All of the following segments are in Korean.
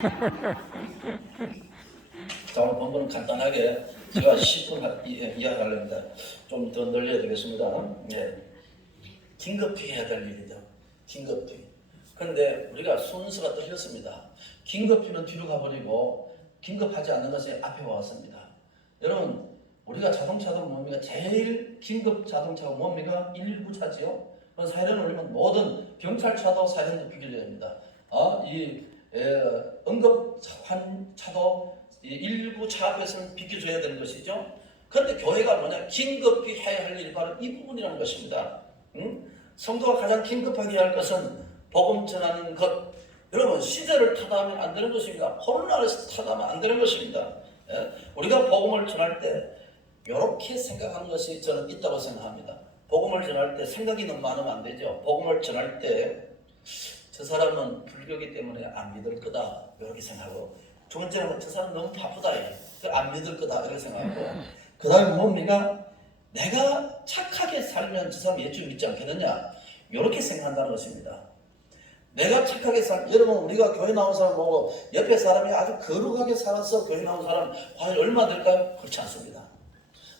자, 오늘 본문은 간단하게 제가 10분 이야기하려는데 좀 더 늘려야 되겠습니다. 네. 긴급히 해야 될 일이죠. 긴급히. 그런데 우리가 순서가 틀렸습니다. 긴급히는 뒤로 가버리고 긴급하지 않는 것이 앞에 왔습니다. 여러분, 우리가 자동차도 뭡니까? 제일 긴급 자동차가 뭡니까? 119차지요. 사이렌 울리면 모든 경찰차도 사이렌도 비켜줘야 됩니다. 응급차도 119차 앞에서는 비켜줘야 되는 것이죠. 그런데 교회가 뭐냐? 긴급히 해야 할 일이 바로 이 부분이라는 것입니다. 성도가 가장 긴급하게 해야 할 것은 복음 전하는 것. 여러분, 시대를 타다하면 안 되는 것입니다. 코로나를 타다하면 안 되는 것입니다. 우리가 복음을 전할 때 이렇게 생각하는 것이 저는 있다고 생각합니다. 복음을 전할 때 생각이 너무 많으면 안 되죠. 복음을 전할 때 저 사람은 불교기 때문에 안 믿을 거다 이렇게 생각하고, 두 번째는 저 사람 너무 바쁘다 안 믿을 거다 이렇게 생각하고, 그 다음에 뭡니까? 내가 착하게 살면 저 사람 예수 믿지 않겠느냐 이렇게 생각한다는 것입니다. 내가 착하게 여러분, 우리가 교회 나온 사람 보고 옆에 사람이 아주 거룩하게 살아서 교회 나온 사람 과연 얼마 될까요? 그렇지 않습니다.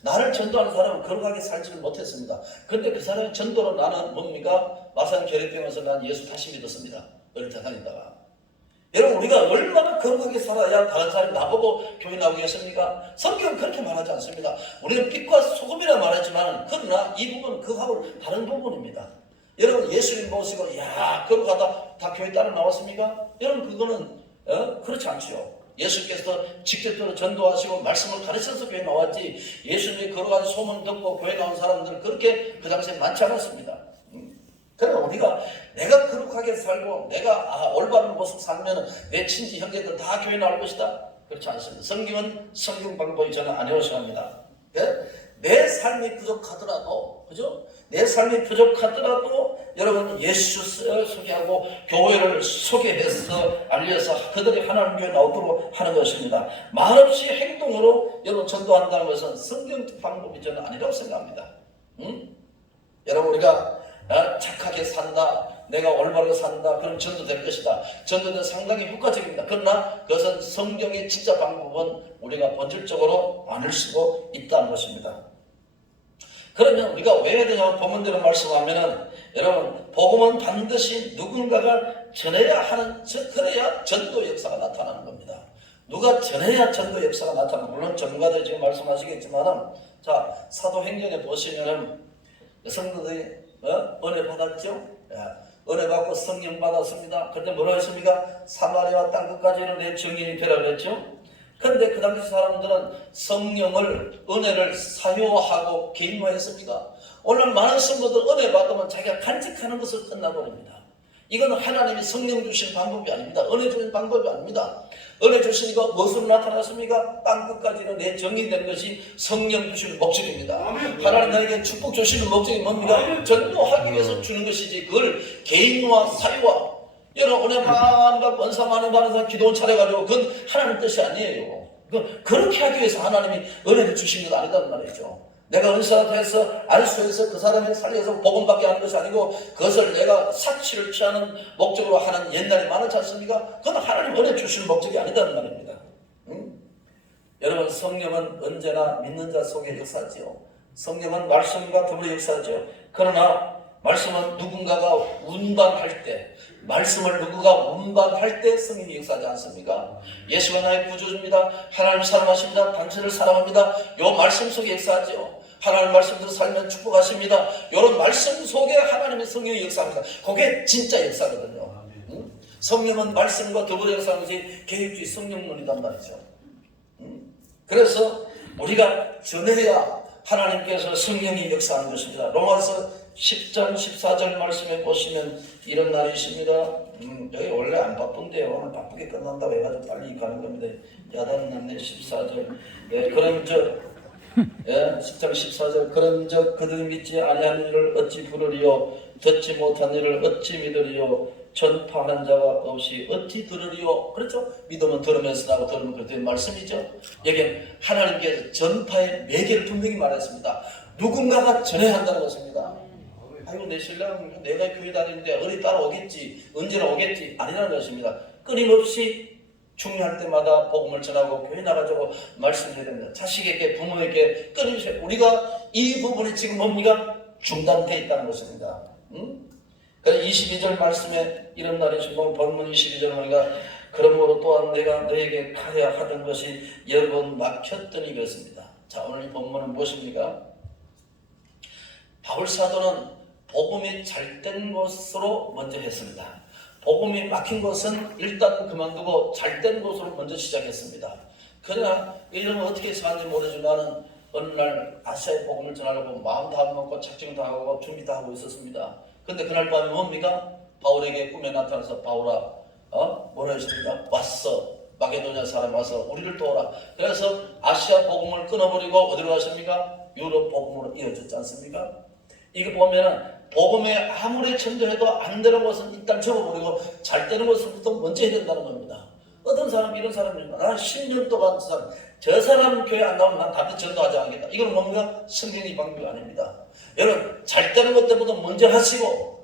나를 전도하는 사람은 거룩하게 살지를 못했습니다. 그런데 그 사람의 전도로 나는 뭡니까? 마산 결핵병원에서 난 예수 다시 믿었습니다. 어릴 때 다니다가. 여러분, 우리가 얼마나 거룩하게 살아야 다른 사람이 나보고 교회 나오겠습니까? 성경은 그렇게 말하지 않습니다. 우리는 빛과 소금이라 말하지만, 그러나 이 부분은 그하고 다른 부분입니다. 여러분, 예수님 모시고 거룩하다 다 교회 따라 나왔습니까? 여러분, 그거는 그렇지 않죠. 예수께서 직접적으로 전도하시고 말씀을 가르쳐서 교회 나왔지, 예수님이 거룩한 소문 듣고 교회 나온 사람들은 그렇게 그 당시에 많지 않았습니다. 그러나 우리가 내가 거룩하게 살고 내가 올바른 모습 살면 내 친지 형제들 다 교회 나올 것이다, 그렇지 않습니다. 성경은 성경 방법이 저는 아니라고 합니다. 내 삶이 부족하더라도, 그죠? 내 삶이 부족하더라도 여러분, 예수를 소개하고 교회를 소개해서 알려서 그들이 하나님 교회에 나오도록 하는 것입니다. 말없이 행동으로 여러분 전도한다는 것은 성경 방법이 저는 아니라고 생각합니다. 여러분, 우리가 착하게 산다, 내가 올바르게 산다, 그럼 전도될 것이다. 전도는 상당히 효과적입니다. 그러나 그것은 성경의 진짜 방법은 우리가 본질적으로 아닐 수도 있다는 것입니다. 그러면 우리가 왜 해야 되냐고 본문대로 말씀하면은, 여러분, 복음은 반드시 누군가가 전해야 하는, 그래야 전도 역사가 나타나는 겁니다. 누가 전해야 전도 역사가 나타나는, 물론 전문가들이 지금 말씀하시겠지만은, 자, 사도행전에 보시면은 성도들이 은혜 받았죠? 은혜 받고 성령 받았습니다. 그런데 뭐라 했습니까? 사마리아 땅 끝까지는 내 증인이 되라 그랬죠? 그런데 그 당시 사람들은 성령을, 은혜를 사유하고 개인화했습니다. 오늘 많은 성도들 은혜 받으면 자기가 간직하는 것을 끝나버립니다. 이건 하나님이 성령 주신 방법이 아닙니다. 은혜 주신 방법이 아닙니다. 은혜 주시니까 무엇으로 나타났습니까? 땅 끝까지는 내 정이 되는 것이 성령 주시는 목적입니다. 하나님 나에게 축복 주시는 목적이 뭡니까? 전도하기 위해서 주는 것이지, 그걸 개인화, 사유화, 여러분, 은혜 많은 받고 은사 많이 받은 사람 기도원 차려가지고 그건 하나님 뜻이 아니에요. 그렇게 하기 위해서 하나님이 은혜를 주신 것 아니단 말이죠. 내가 은사해서 안수해서 그 사람을 살려서 복음받게 하는 것이 아니고, 그것을 내가 사치를 취하는 목적으로 하는 옛날에 많았지 않습니까? 그건 하나님 은혜 주시는 목적이 아니다는 말입니다. 여러분, 성령은 언제나 믿는 자 속에 역사하지요. 성령은 말씀과 더불어 역사하죠. 그러나 말씀은 누군가가 운반할 때, 말씀을 누구가 운반할 때 성령이 역사하지 않습니까? 예수가 나의 구주입니다. 하나님 사랑하십니다. 당신을 사랑합니다. 요 말씀 속에 역사하죠. 하나님 말씀대로 살면 축복하십니다. 이런 말씀 속에 하나님의 성령이 역사합니다. 그게 진짜 역사거든요. 성령은 말씀과 더불어 역사하는 것이 계획주의 성령론이란 말이죠. 그래서 우리가 전해야 하나님께서 성령이 역사하는 것입니다. 로마서 10장 14절 말씀에 보시면 이런 날이 있습니다. 여기 원래 안 바쁜데요, 오늘 바쁘게 끝난다고 해가지고 빨리 가는 겁니다. 야단났네. 14절. 그런즉 10장 14절, 그런즉 그들이 믿지 아니한 일을 어찌 부르리요, 듣지 못한 일을 어찌 믿으리요, 전파하는 자가 없이 어찌 들으리요. 그렇죠? 믿으면 들으면서 나고 들으면 그렇다는 말씀이죠. 여기 하나님께서 전파의 매개를 분명히 말했습니다. 누군가가 전해야 한다는 것입니다. 아이고, 내 신랑 내가 교회 다니는데 어디 따라오겠지, 언제나 오겠지, 아니라는 것입니다. 끊임없이 중요할 때마다 복음을 전하고 교회 나가자고 말씀해야 됩니다. 자식에게, 부모에게 끊임없이 우리가 이 부분이 지금 뭡니까? 중단되어 있다는 것입니다. 그래서 22절 말씀에 이런 날이 지금 본문 22절 보니까 그러므로 또한 내가 너에게 가야 하던 것이 여러 번 막혔더니 그렇습니다. 자, 오늘 이 본문은 무엇입니까? 바울 사도는 복음이 잘된 것으로 먼저 했습니다. 복음이 막힌 것은 일단 그만두고 잘된 것으로 먼저 시작했습니다. 그러나 이런 어떻게 사는지 모르지만 어느 날 아시아의 복음을 전하려고 마음 다 먹고 작정도 하고 준비도 하고 있었습니다. 근데 그날 밤에 뭡니까? 바울에게 꿈에 나타나서 바울아, 뭐라 했습니까? 왔어. 마게도냐 사람 와서 우리를 도와라. 그래서 아시아 복음을 끊어버리고 어디로 가십니까? 유럽 복음으로 이어졌지 않습니까? 이거 보면은 복음에 아무리 전도해도 안 되는 것은 일단 접어버리고 잘 되는 것부터 먼저 해야 된다는 겁니다. 어떤 사람 이런 사람입니다. 나는 10년 동안 저 사람 교회 안 나오면 난 다른 전도하지 않겠다. 이건 뭔가 성경의 방법이 아닙니다. 여러분 잘 되는 것 때부터 먼저 하시고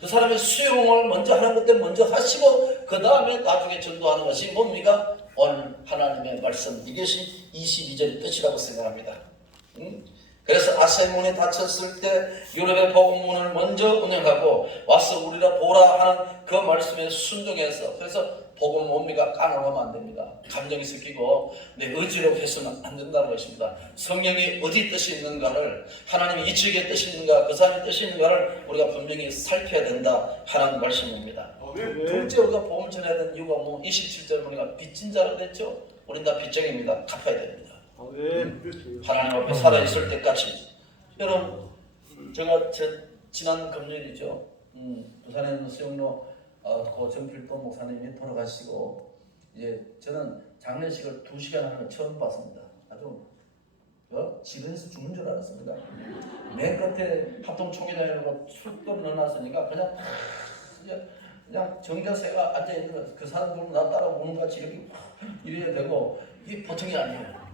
그 사람의 수용을 먼저 하는 것 때문에 먼저 하시고 그 다음에 나중에 전도하는 것이 뭡니까? 오늘 하나님의 말씀 이것이 22절의 뜻이라고 생각합니다. 그래서 아시아 문이 닫혔을 때 유럽의 복음문을 먼저 운영하고 와서 우리가 보라 하는 그 말씀에 순종해서 그래서 복음 뭡니까? 깡으로 하면 안 됩니다. 감정이 섞이고 내 의지로 해서는 안 된다는 것입니다. 성령이 어디 뜻이 있는가를 하나님이 이쪽에 뜻이 있는가 그 사람의 뜻이 있는가를 우리가 분명히 살펴야 된다 하는 말씀입니다. 둘째 우리가 복음 전해야 되는 이유가 27절 보니까 빚진 자로 됐죠. 우린 다 빚쟁입니다. 갚아야 됩니다. 하나님 앞에 살아있을 때까지. 여러분 제가 지난 금요일이죠. 부산에 있는 수영로 그 정필도 목사님이 돌아가시고 이제 저는 장례식을 2시간 하는 걸 처음 봤습니다. 아주 집에서 죽는 줄 알았습니다. 맨 끝에 합동총회장이라고 술도 넣어놨으니까 그냥 정자세가 앉아있는 거 그 사람들은 나 따라 오는 것 같이 이렇게 이래야 되고 이게 보통이 아니에요.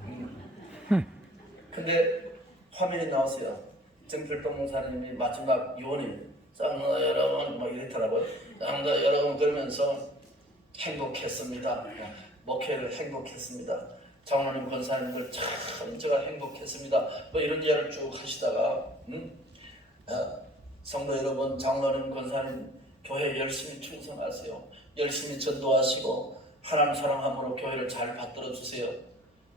근데 화면이 나왔어요. 정필동 목사님이 마지막 유언입니다. 쌍다 여러분 뭐 이랬더라고요. 쌍다 여러분 그러면서 행복했습니다. 목회를 행복했습니다. 장로님 권사님들 참 제가 행복했습니다. 뭐 이런 이야기를 쭉 하시다가 성도 여러분 장로님 권사님 교회 열심히 충성하세요. 열심히 전도하시고 하나님 사랑함으로 교회를 잘 받들어 주세요.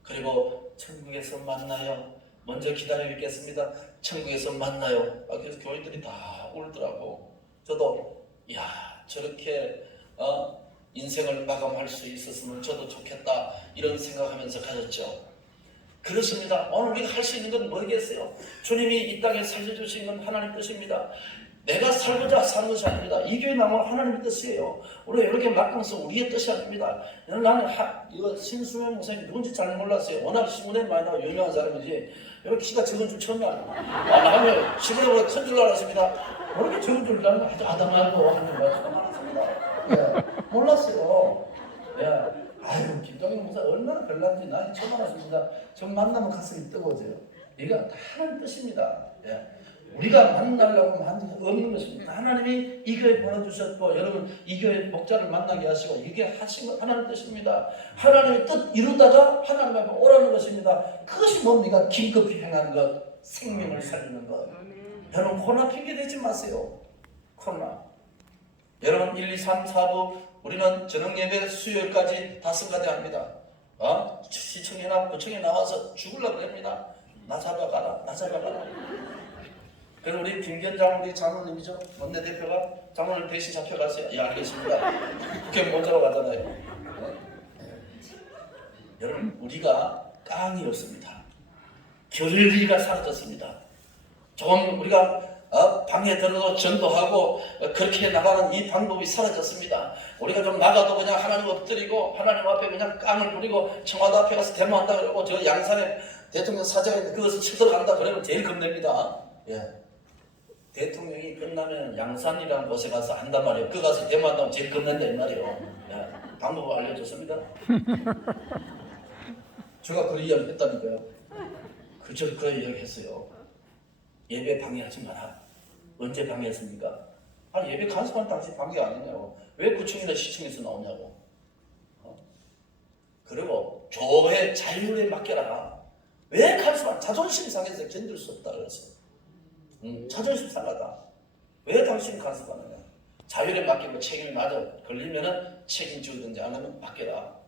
그리고 천국에서 만나요. 먼저 기다려 있겠습니다. 천국에서 만나요. 그래서 교인들이 다 울더라고. 저도 저렇게 인생을 마감할 수 있었으면 저도 좋겠다 이런 생각하면서 가졌죠. 그렇습니다. 오늘 우리가 할 수 있는 건 뭐겠어요? 주님이 이 땅에 살려주신 건 하나님 뜻입니다. 내가 살고자 사는 것이 아닙니다. 이 교회 나오면 하나님의 뜻이에요. 우리가 이렇게 막강해서 우리의 뜻이 아닙니다. 나는 이거 신수명 목사님 누군지 잘 몰랐어요. 워낙 신문에 많이 나와 유명한 사람이지 이렇게 키가 적은 줄 처음이 아니에요. 나는 신문에 큰 줄 알았습니다. 그렇게 적은 줄 나는 아주 아담하고 하는 말씀 많았습니다. 몰랐어요. 아유 김동현 목사 얼마나 별난지 나 처음 알았습니다. 저 만나면 가슴이 뜨거워져요. 이거 다 하나님 뜻입니다. 우리가 만나려고 만든 게 없는 것입니다. 하나님이 이 교회 보내주셨고 여러분 이 교회 목자를 만나게 하시고 이게 하신 것 하나님 뜻입니다. 하나님의 뜻 이루다가 하나님 앞에 오라는 것입니다. 그것이 뭡니까? 긴급히 행하는 것, 생명을 살리는 것. 여러분 코로나 핑계 대지 마세요. 코로나. 여러분 1, 2, 3, 4부 우리는 저녁예배 수요일까지 다 성가대합니다. 시청이나 구청에 나와서 죽으려고 합니다. 나 잡아가라. 그래서 우리 김견장 우리 장로님이죠. 원내대표가 장로님 대신 잡혀가세요. 예 알겠습니다. 국회 먼저 가잖아요. 여러분 우리가 깡이 없습니다. 결의가 사라졌습니다. 조금 우리가 방에 들어도 전도하고 그렇게 나가는 이 방법이 사라졌습니다. 우리가 좀 나가도 그냥 하나님 엎드리고 하나님 앞에 그냥 깡을 부리고 청와대 앞에 가서 데모한다 그러고 저 양산에 대통령 사저에 그것을 쳐들어간다 그러면 제일 겁냅니다. 대통령이 끝나면 양산이라는 곳에 가서 한단 말이에요. 그 가서 데모한다면 제일 겁낸다 이 말이에요. 방법을 알려줬습니다. 제가 그 이야기 했다니까요. 그저 그 이야기 했어요. 예배 방해하지 마라. 언제 방해했습니까? 예배 간섭한 당시 방해 아니냐고. 왜 구청이나 시청에서 나오냐고. 교회 자율에 맡겨라. 왜 간섭하냐? 자존심 상해서 견딜 수 없다 그랬어요. 자존심 상하다. 왜 당신이 간섭하느냐? 자율에 맡기고 책임을 맞아 걸리면은 책임지든지 안 하면 맡겨라.